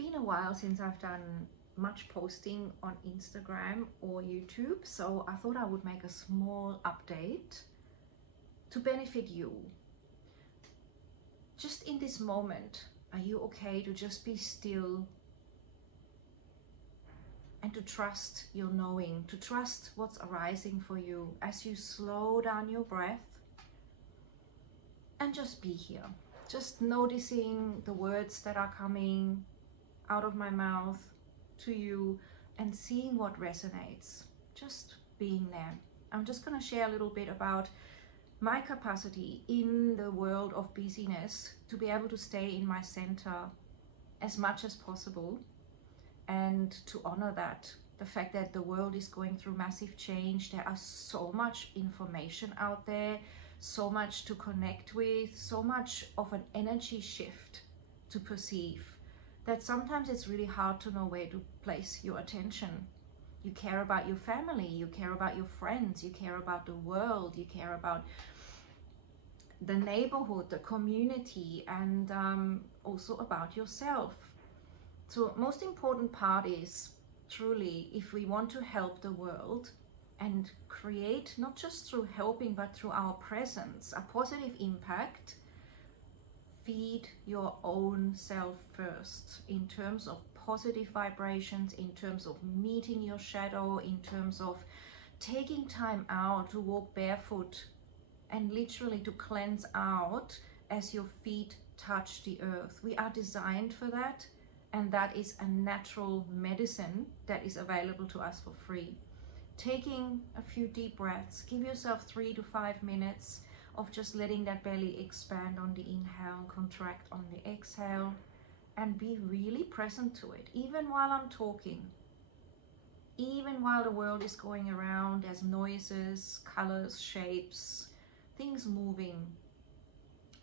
been a while since I've done much posting on Instagram or YouTube, so I thought I would make a small update to benefit you. Just in this moment, are you okay to just be still and to trust your knowing, to trust what's arising for you as you slow down your breath and just be here, just noticing the words that are coming out of my mouth to you and seeing what resonates, just being there. I'm just going to share a little bit about my capacity in the world of busyness to be able to stay in my center as much as possible, and to honor that, the fact that the world is going through massive change. There are so much information out there, so much to connect with, so much of an energy shift to perceive, that sometimes it's really hard to know where to place your attention. You care about your family, you care about your friends, you care about the world, you care about the neighborhood, the community, and also about yourself. So most important part is truly, if we want to help the world and create, not just through helping, but through our presence, a positive impact, feed your own self first in terms of positive vibrations, in terms of meeting your shadow, in terms of taking time out to walk barefoot and literally to cleanse out as your feet touch the earth. We are designed for that, and that is a natural medicine that is available to us for free. Taking a few deep breaths, give yourself 3 to 5 minutes of just letting that belly expand on the inhale, contract on the exhale, and be really present to it, even while I'm talking. Even while the world is going around, there's noises, colors, shapes, things moving.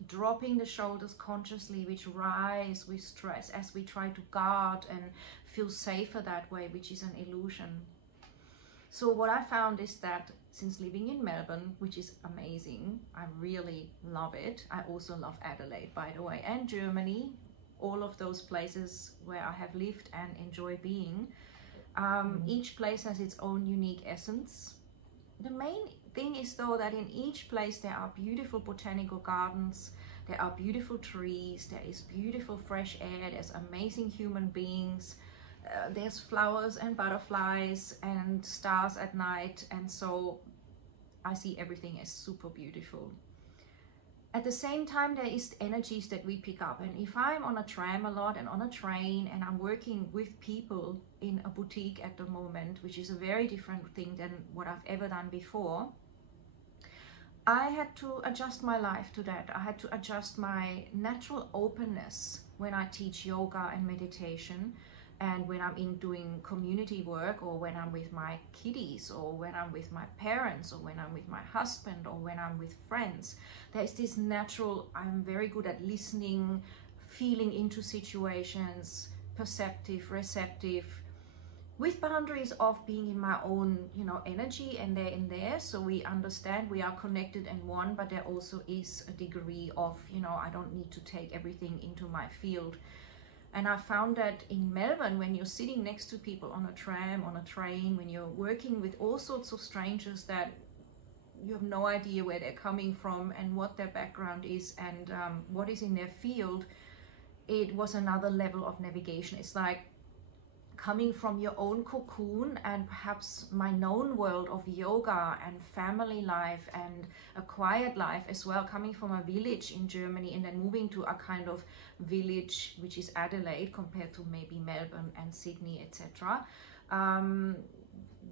Dropping the shoulders consciously, which rise with stress as we try to guard and feel safer that way, which is an illusion. So what I found is that since living in Melbourne, which is amazing, I really love it. I also love Adelaide, by the way, and Germany, all of those places where I have lived and enjoy being. Each place has its own unique essence. The main thing is though that in each place there are beautiful botanical gardens, there are beautiful trees, there is beautiful fresh air, there's amazing human beings, there's flowers and butterflies and stars at night, and so I see everything as super beautiful. At the same time, there is energies that we pick up, and if I'm on a tram a lot and on a train and I'm working with people in a boutique at the moment, which is a very different thing than what I've ever done before, I had to adjust my life to that. I had to adjust my natural openness when I teach yoga and meditation, and when I'm in doing community work, or when I'm with my kiddies, or when I'm with my parents, or when I'm with my husband, or when I'm with friends. There's this natural, I'm very good at listening, feeling into situations, perceptive, receptive, with boundaries of being in my own, energy, and they're in there. So we understand we are connected and one, but there also is a degree of, I don't need to take everything into my field. And I found that in Melbourne, when you're sitting next to people on a tram, on a train, when you're working with all sorts of strangers that you have no idea where they're coming from and what their background is and what is in their field, it was another level of navigation. It's like coming from your own cocoon and perhaps my known world of yoga and family life and a quiet life as well, coming from a village in Germany and then moving to a kind of village which is Adelaide compared to maybe Melbourne and Sydney, etc.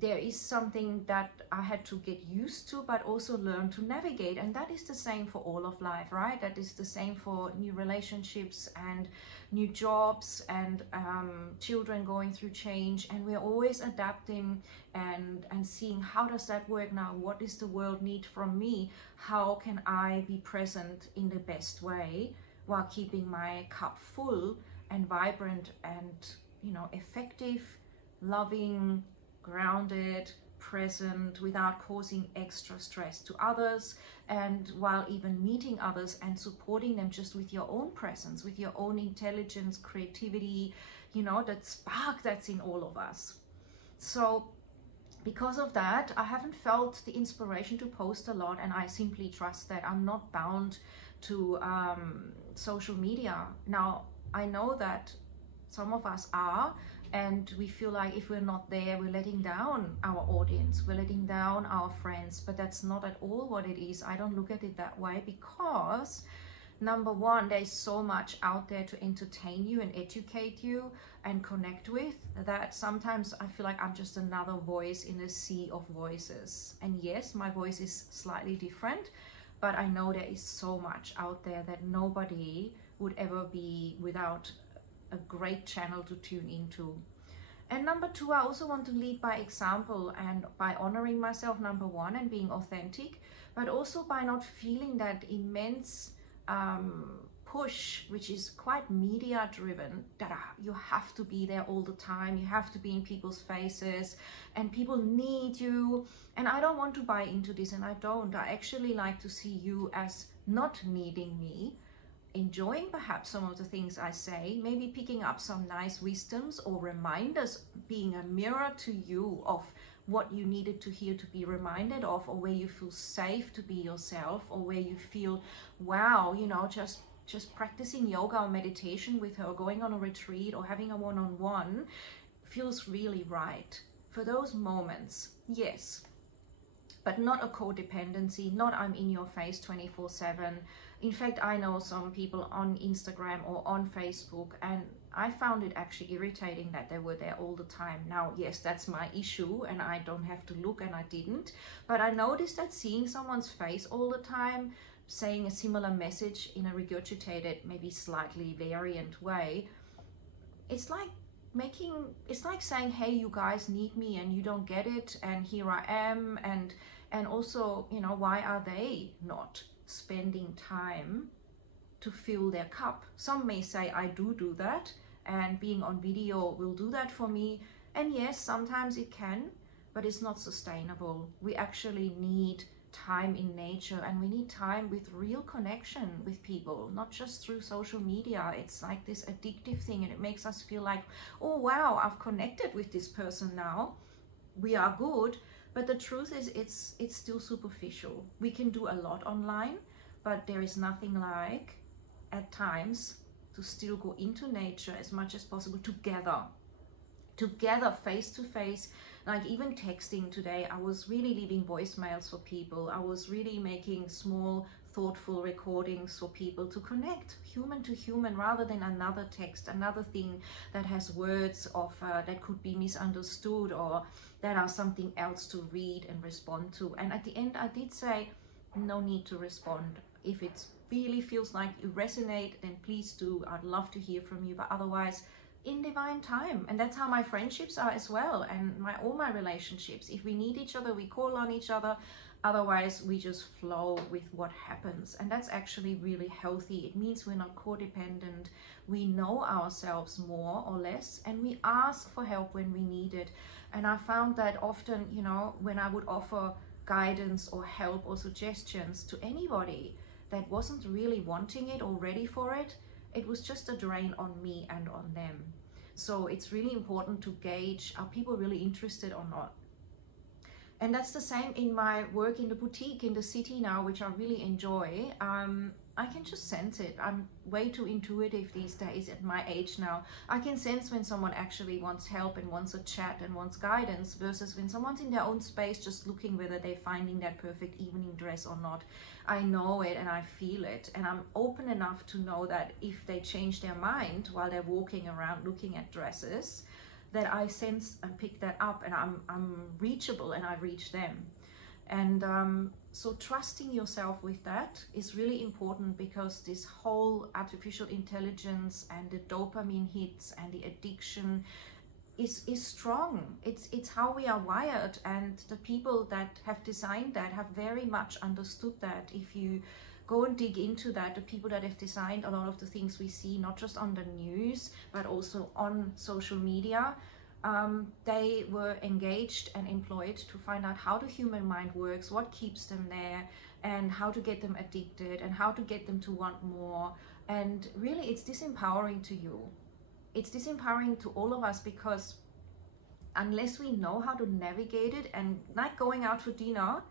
There is something that I had to get used to, but also learn to navigate. And that is the same for all of life, right? That is the same for new relationships and new jobs and children going through change. And we're always adapting and seeing, how does that work now? What does the world need from me? How can I be present in the best way while keeping my cup full and vibrant and, effective, loving, grounded, present, without causing extra stress to others, and while even meeting others and supporting them just with your own presence, with your own intelligence, creativity, you know, that spark that's in all of us. So because of that, I haven't felt the inspiration to post a lot, and I simply trust that I'm not bound to social media. Now, I know that some of us are, and we feel like if we're not there, we're letting down our audience, we're letting down our friends, but that's not at all what it is. I don't look at it that way, because number one, there's so much out there to entertain you and educate you and connect with, that sometimes I feel like I'm just another voice in a sea of voices. And yes, my voice is slightly different, but I know there is so much out there that nobody would ever be without a great channel to tune into. And number two, I also want to lead by example, and by honoring myself, number one, and being authentic, but also by not feeling that immense push, which is quite media driven, that you have to be there all the time, you have to be in people's faces, and people need you. And I don't want to buy into this, and I don't. I actually like to see you as not needing me, enjoying perhaps some of the things I say, maybe picking up some nice wisdoms or reminders, being a mirror to you of what you needed to hear to be reminded of, or where you feel safe to be yourself, or where you feel, wow, you know, just practicing yoga or meditation with her, or going on a retreat, or having a one-on-one feels really right. For those moments, yes, but not a codependency, not I'm in your face 24/7. In fact, I know some people on Instagram or on Facebook, and I found it actually irritating that they were there all the time. Now, yes, that's my issue, and I don't have to look, and I didn't. But I noticed that seeing someone's face all the time, saying a similar message in a regurgitated, maybe slightly variant way, it's like saying, hey, you guys need me and you don't get it, and here I am. And also, you know, why are they not spending time to fill their cup? Some may say, I do that, and being on video will do that for me. And yes, sometimes it can, but it's not sustainable. We actually need time in nature, and we need time with real connection with people, not just through social media. It's like this addictive thing, and it makes us feel like, oh wow, I've connected with this person now, we are good. But the truth is, it's still superficial. We can do a lot online, but there is nothing like, at times, to still go into nature as much as possible together, face to face. Like even texting today, I was really leaving voicemails for people. I was really making small, thoughtful recordings for people to connect human to human, rather than another text, another thing that has words of that could be misunderstood, or that are something else to read and respond to. And at the end, I did say, no need to respond. If it really feels like you resonate, then please do. I'd love to hear from you, but otherwise, in divine time. And that's how my friendships are as well, and all my relationships. If we need each other, we call on each other. Otherwise, we just flow with what happens. And that's actually really healthy. It means we're not codependent. We know ourselves more or less, and we ask for help when we need it. And I found that often, you know, when I would offer guidance or help or suggestions to anybody that wasn't really wanting it or ready for it, it was just a drain on me and on them. So it's really important to gauge, are people really interested or not? And that's the same in my work in the boutique in the city now, which I really enjoy. I can just sense it. I'm way too intuitive these days at my age now. I can sense when someone actually wants help and wants a chat and wants guidance, versus when someone's in their own space just looking whether they're finding that perfect evening dress or not. I know it and I feel it, and I'm open enough to know that if they change their mind while they're walking around looking at dresses, that I sense and pick that up, and I'm reachable and I reach them. And so trusting yourself with that is really important, because this whole artificial intelligence and the dopamine hits and the addiction is strong. It's how we are wired, and the people that have designed that have very much understood that. If you go and dig into that, the people that have designed a lot of the things we see, not just on the news, but also on social media, they were engaged and employed to find out how the human mind works, what keeps them there, and how to get them addicted, and how to get them to want more. And really, it's disempowering to you. it's disempowering to all of us, because unless we know how to navigate it, and like going out for dinner,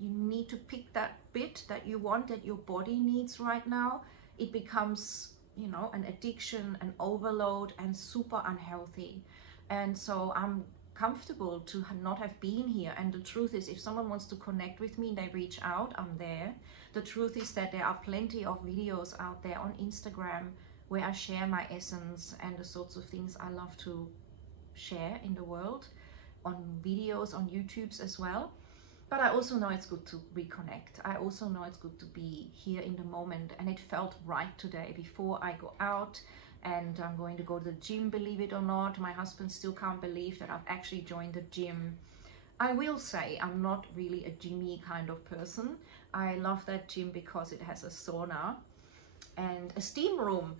you need to pick that bit that you want, that your body needs right now. It becomes, you know, an addiction, an overload, and super unhealthy. And so I'm comfortable to not have been here. And the truth is, if someone wants to connect with me, they reach out, I'm there. The truth is that there are plenty of videos out there on Instagram where I share my essence and the sorts of things I love to share in the world, on videos, on YouTube's as well. But I also know it's good to reconnect. I also know it's good to be here in the moment, and it felt right today before I go out. And I'm going to go to the gym, believe it or not. My husband still can't believe that I've actually joined the gym. I will say I'm not really a gymmy kind of person. I love that gym because it has a sauna and a steam room.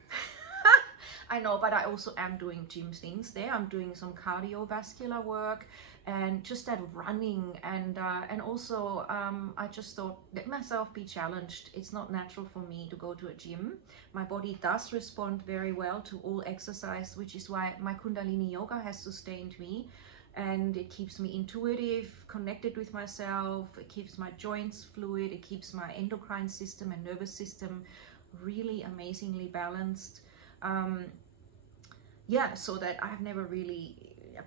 I know, but I also am doing gym things there. I'm doing some cardiovascular work and just that running, and also I just thought, let myself be challenged. It's not natural for me to go to a gym. My body does respond very well to all exercise, which is why my Kundalini yoga has sustained me, and it keeps me intuitive, connected with myself. It keeps my joints fluid. It keeps my endocrine system and nervous system really amazingly balanced. Yeah, so that I've never really,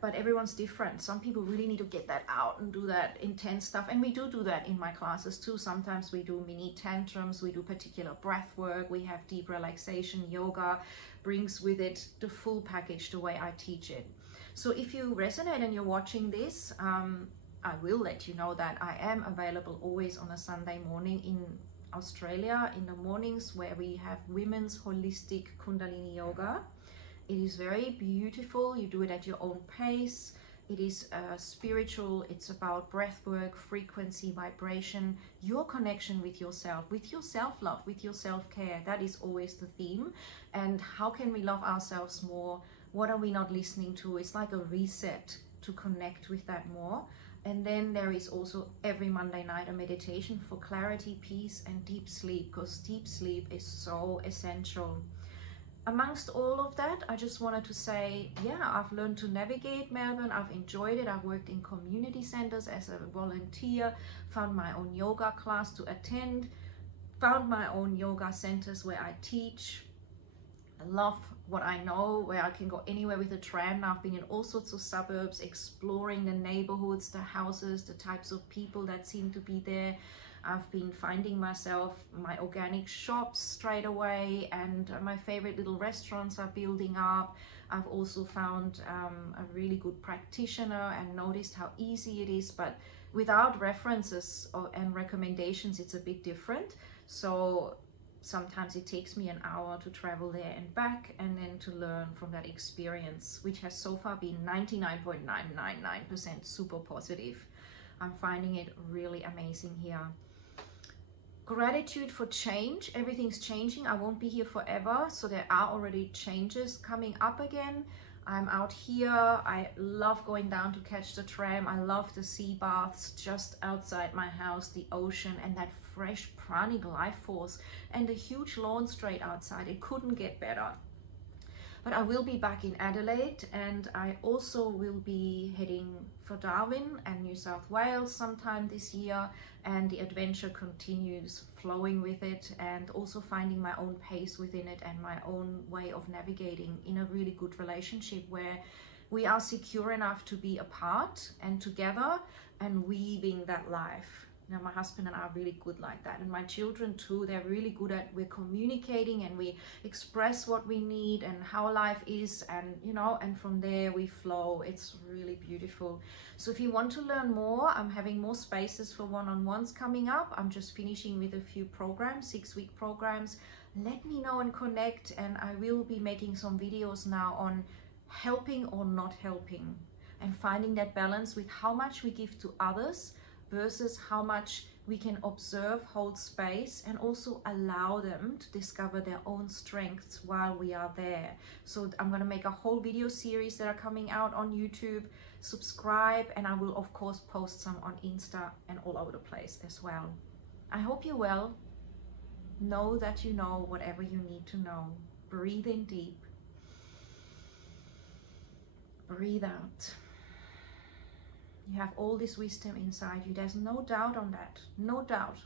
but everyone's different. Some people really need to get that out and do that intense stuff, and we do that in my classes too. Sometimes we do mini tantrums, we do particular breath work, we have deep relaxation. Yoga brings with it the full package, the way I teach it. So if you resonate and you're watching this, I will let you know that I am available always on a Sunday morning in Australia in the mornings, where we have women's holistic Kundalini yoga. It is very beautiful. You do it at your own pace. It is spiritual. It's about breath work, frequency, vibration, your connection with yourself, with your self-love, with your self-care. That is always the theme. And how can we love ourselves more? What are we not listening to? It's like a reset to connect with that more. And then there is also every Monday night a meditation for clarity, peace, and deep sleep, because deep sleep is so essential. Amongst all of that, I just wanted to say, yeah, I've learned to navigate Melbourne. I've enjoyed it. I've worked in community centers as a volunteer, found my own yoga class to attend, found my own yoga centers where I teach. I love what I know, where I can go anywhere with a tram. Now I've been in all sorts of suburbs, exploring the neighborhoods, the houses, the types of people that seem to be there. I've been finding myself my organic shops straight away, and my favorite little restaurants are building up. I've also found a really good practitioner and noticed how easy it is, but without references and recommendations, it's a bit different. So sometimes it takes me an hour to travel there and back, and then to learn from that experience, which has so far been 99.999% super positive. I'm finding it really amazing here. Gratitude for change. Everything's changing. I won't be here forever, so there are already changes coming up again. I'm out here. I love going down to catch the tram. I love the sea baths just outside my house, the ocean, and that fresh pranic life force, and the huge lawn straight outside. It couldn't get better. But I will be back in Adelaide, and I also will be heading for Darwin and New South Wales sometime this year, and the adventure continues, flowing with it, and also finding my own pace within it and my own way of navigating in a really good relationship where we are secure enough to be apart and together and weaving that life. Now, my husband and I are really good like that, and my children too. They're really good at, we're communicating and we express what we need and how life is, and you know, and from there we flow. It's really beautiful. So if you want to learn more, I'm having more spaces for one-on-ones coming up. I'm just finishing with a few programs, 6-week programs. Let me know and connect, and I will be making some videos now on helping or not helping, and finding that balance with how much we give to others versus how much we can observe, hold space, and also allow them to discover their own strengths while we are there. So I'm going to make a whole video series that are coming out on YouTube. Subscribe, and I will of course post some on Insta and all over the place as well. I hope you're well. Know that you know whatever you need to know. Breathe in deep. Breathe out. You have all this wisdom inside you. There's no doubt on that. No doubt.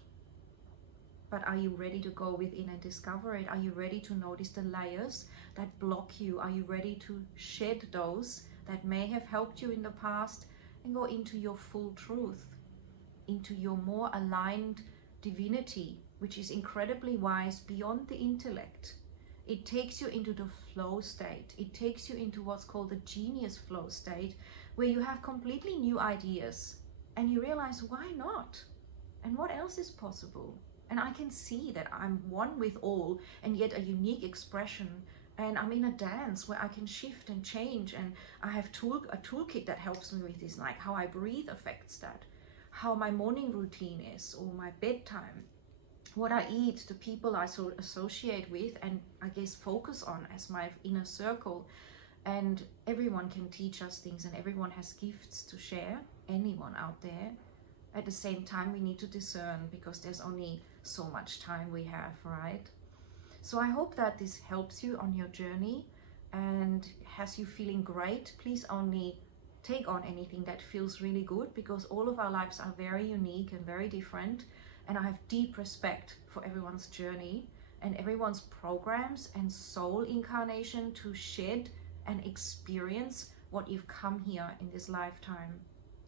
But are you ready to go within and discover it? Are you ready to notice the layers that block you? Are you ready to shed those that may have helped you in the past and go into your full truth, into your more aligned divinity, which is incredibly wise beyond the intellect? It takes you into the flow state. It takes you into what's called the genius flow state, where you have completely new ideas and you realize, why not? And what else is possible? And I can see that I'm one with all and yet a unique expression. And I'm in a dance where I can shift and change. And I have a toolkit that helps me with this, like how I breathe affects that, how my morning routine is, or my bedtime, what I eat, the people I associate with and I guess focus on as my inner circle. And everyone can teach us things and everyone has gifts to share, anyone out there. At the same time, we need to discern because there's only so much time we have, right? So I hope that this helps you on your journey and has you feeling great. Please only take on anything that feels really good, because all of our lives are very unique and very different. And I have deep respect for everyone's journey and everyone's programs and soul incarnation to shed and experience what you've come here in this lifetime.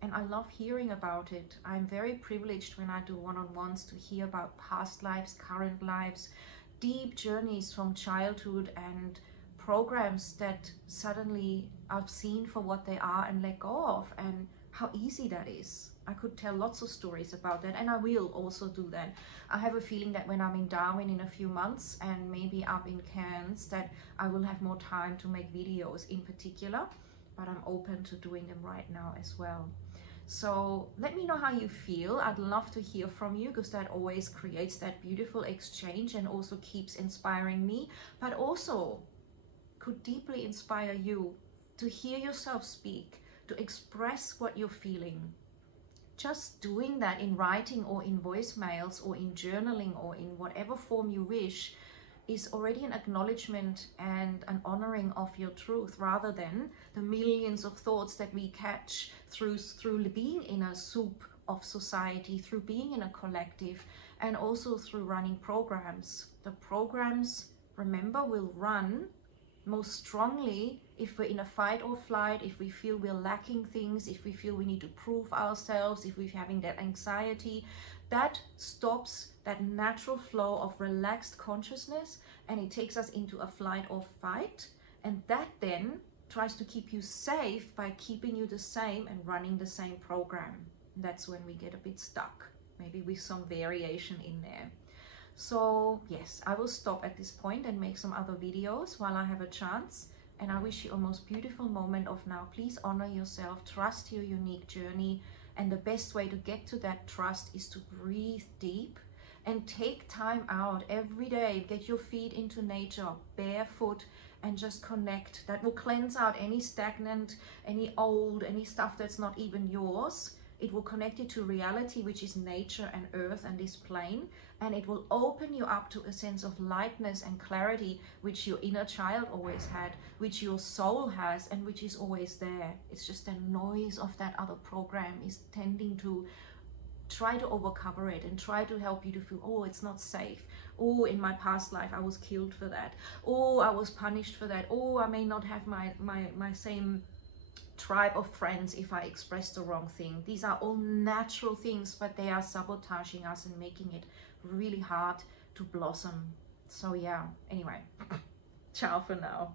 And I love hearing about it. I'm very privileged when I do one-on-ones to hear about past lives, current lives, deep journeys from childhood and programs that suddenly are seen for what they are and let go of, and how easy that is. I could tell lots of stories about that, and I will also do that. I have a feeling that when I'm in Darwin in a few months and maybe up in Cairns, that I will have more time to make videos in particular, but I'm open to doing them right now as well. So let me know how you feel. I'd love to hear from you, because that always creates that beautiful exchange and also keeps inspiring me, but also could deeply inspire you to hear yourself speak, to express what you're feeling. Just doing that in writing or in voicemails or in journaling or in whatever form you wish is already an acknowledgement and an honoring of your truth, rather than the millions of thoughts that we catch through being in a soup of society, through being in a collective, and also through running programs. The programs, remember, will run most strongly if we're in a fight or flight, if we feel we're lacking things, if we feel we need to prove ourselves, if we're having that anxiety. That stops that natural flow of relaxed consciousness, and it takes us into a flight or fight, and that then tries to keep you safe by keeping you the same and running the same program. That's when we get a bit stuck, maybe with some variation in there. So yes, I will stop at this point and make some other videos while I have a chance. And I wish you a most beautiful moment of now. Please honor yourself, trust your unique journey. And the best way to get to that trust is to breathe deep and take time out every day. Get your feet into nature, barefoot, and just connect. That will cleanse out any stagnant, any old, any stuff that's not even yours. It will connect you to reality, which is nature and earth and this plane. And it will open you up to a sense of lightness and clarity, which your inner child always had, which your soul has, and which is always there. It's just the noise of that other program is tending to try to overcover it and try to help you to feel, oh, it's not safe. Oh, in my past life, I was killed for that. Oh, I was punished for that. Oh, I may not have my same tribe of friends if I express the wrong thing. These are all natural things, but they are sabotaging us and making it really hard to blossom. So yeah, anyway, ciao for now.